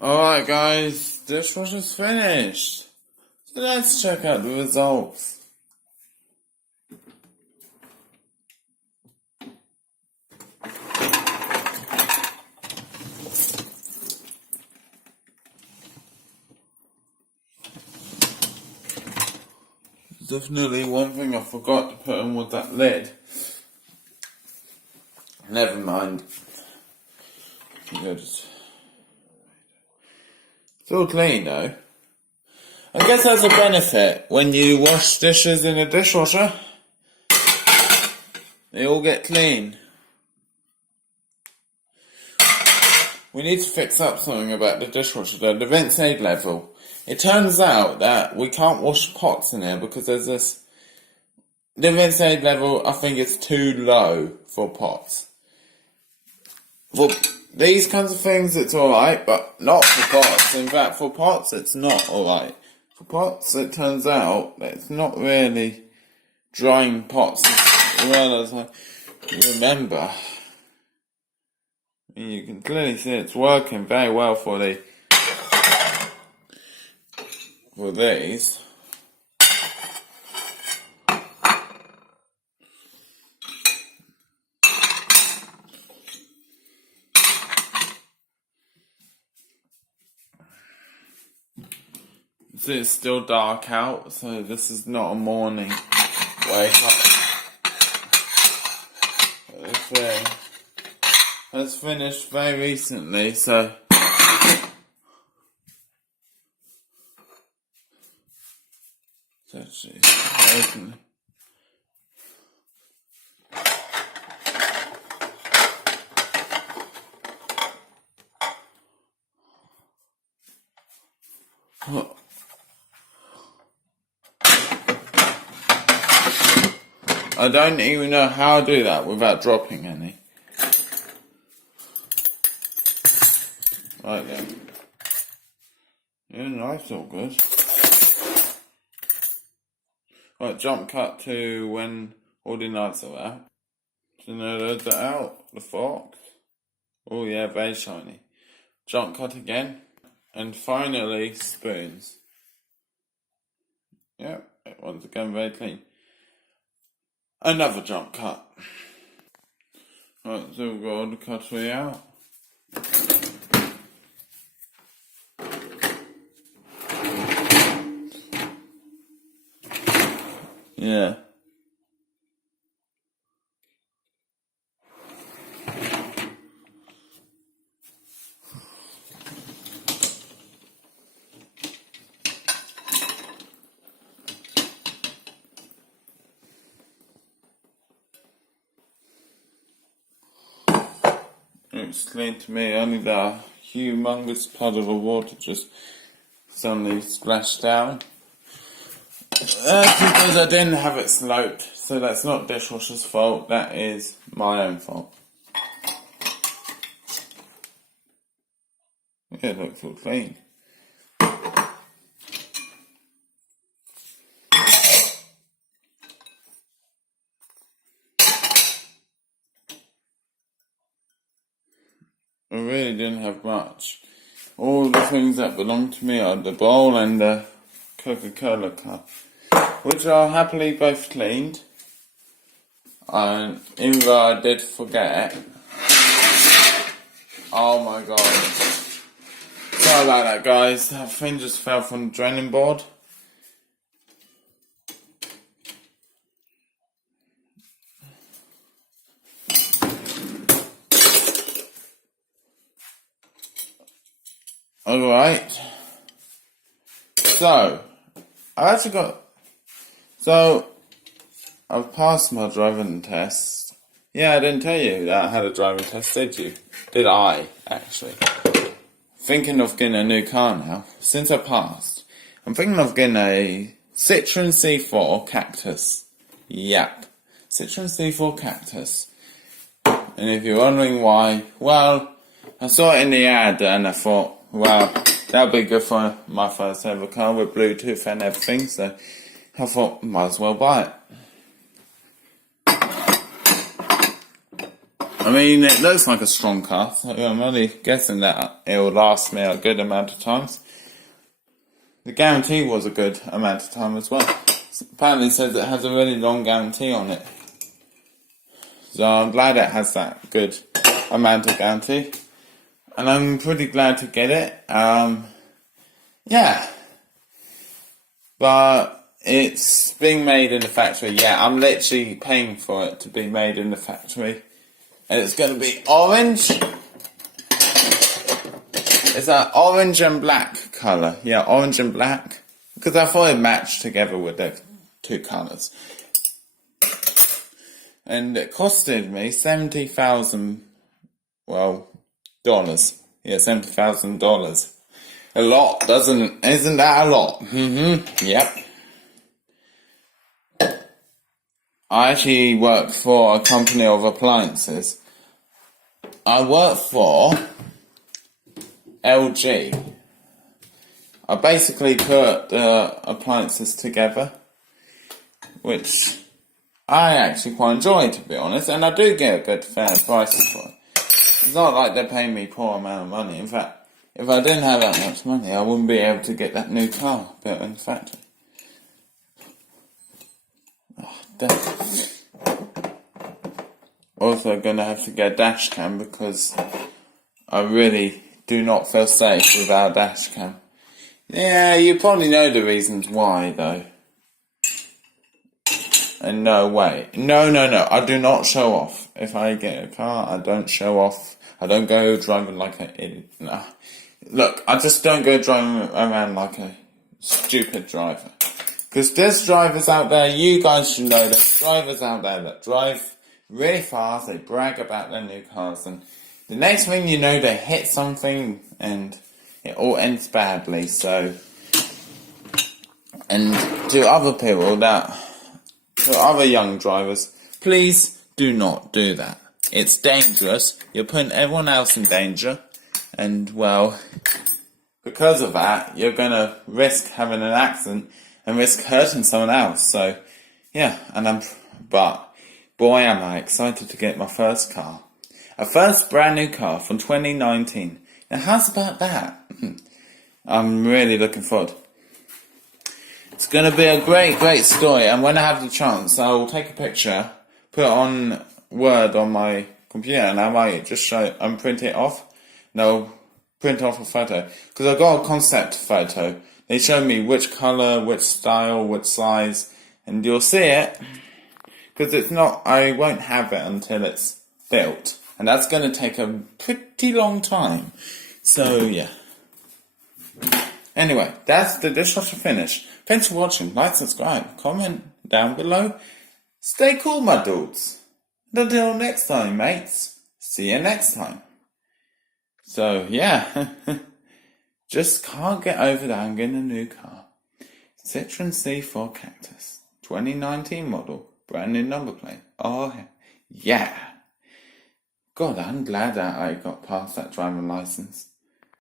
Alright guys, dishwasher's finished. So let's check out the results. Definitely one thing I forgot to put in was that lid. Never mind. Good. It's all clean though. I guess that's a benefit when you wash dishes in a dishwasher. They all get clean. We need to fix up something about the dishwasher though, the vent aid level. It turns out that we can't wash pots in here because there's this... The vent aid level, I think, is too low for pots. For these kinds of things, it's alright, but not for pots. In fact, for pots, it's not alright. For pots, it turns out that it's not really drying pots as well as I remember. And you can clearly see it's working very well for these. It's still dark out, so this is not a morning wake up. This thing has finished very recently, so it's actually open. Oh. I don't even know how to do that without dropping any. Right then. Yeah, nice, all good. Right, jump cut to when all the lights are out. So now load that out, the forks. Oh yeah, very shiny. Jump cut again. And finally, spoons. Yep, once again very clean. Another jump cut. Right, so we've got all the cutlery out. Yeah. It's clean to me, only that humongous puddle of water just suddenly splashed down. That's because I didn't have it sloped, so that's not dishwasher's fault, that is my own fault. Yeah, it looks all clean. I really didn't have much. All the things that belong to me are the bowl and the Coca-Cola cup, which are happily both cleaned. And even though I did forget, oh my god. Sorry about that guys, that thing just fell from the draining board. Alright, so I've passed my driving test. Yeah, I didn't tell you that I had a driving test, did you? Did I, actually? Thinking of getting a new car now, since I passed. I'm thinking of getting a Citroen C4 Cactus. Yep, Citroen C4 Cactus. And if you're wondering why, well, I saw it in the ad and I thought, well, that'd be good for my first ever car with Bluetooth and everything, so I thought, might as well buy it. I mean, it looks like a strong car, so I'm only guessing that it will last me a good amount of times. The guarantee was a good amount of time as well. Apparently it says it has a really long guarantee on it. So I'm glad it has that good amount of guarantee. And I'm pretty glad to get it. Yeah. But it's being made in the factory. Yeah, I'm literally paying for it to be made in the factory. And it's going to be orange. It's that orange and black colour. Yeah, orange and black. Because I thought it matched together with the two colours. And it costed me $70,000, dollars. Yeah, $70,000. A lot, isn't that a lot? Yep. I actually work for a company of appliances. I work for LG. I basically put the appliances together, which I actually quite enjoy, to be honest, and I do get a good fair prices for it. It's not like they're paying me poor amount of money. In fact, if I didn't have that much money, I wouldn't be able to get that new car built in the factory. Oh, damn. Also gonna have to get a dash cam because I really do not feel safe without a dash cam. Yeah, you probably know the reasons why, though. And no way. No, I do not show off. If I get a car, I don't show off. I don't go driving like an idiot. Nah. Look, I just don't go driving around like a stupid driver. Because there's drivers out there, you guys should know, there's drivers out there that drive really fast, they brag about their new cars, and the next thing you know, they hit something, and it all ends badly, so... And to other people to other young drivers, please do not do that. It's dangerous, you're putting everyone else in danger, and well, because of that, you're gonna risk having an accident and risk hurting someone else. So, yeah, but boy am I excited to get my first car. A first brand new car from 2019. Now how's about that? I'm really looking forward. It's gonna be a great story, and when I have the chance, I'll take a picture, put it on Word on my computer, and I might just print it off. No, print off a photo. Because I got a concept photo. They show me which colour, which style, which size, and you'll see it. Because I won't have it until it's built. And that's going to take a pretty long time. So, yeah. Anyway, that's the dishwasher finished. Thanks for watching. Like, subscribe, comment down below. Stay cool, my dudes. And until next time, mates. See you next time. So, yeah. Just can't get over that I'm getting a new car. Citroen C4 Cactus. 2019 model. Brand new number plate. Oh, yeah. God, I'm glad that I got past that driving license.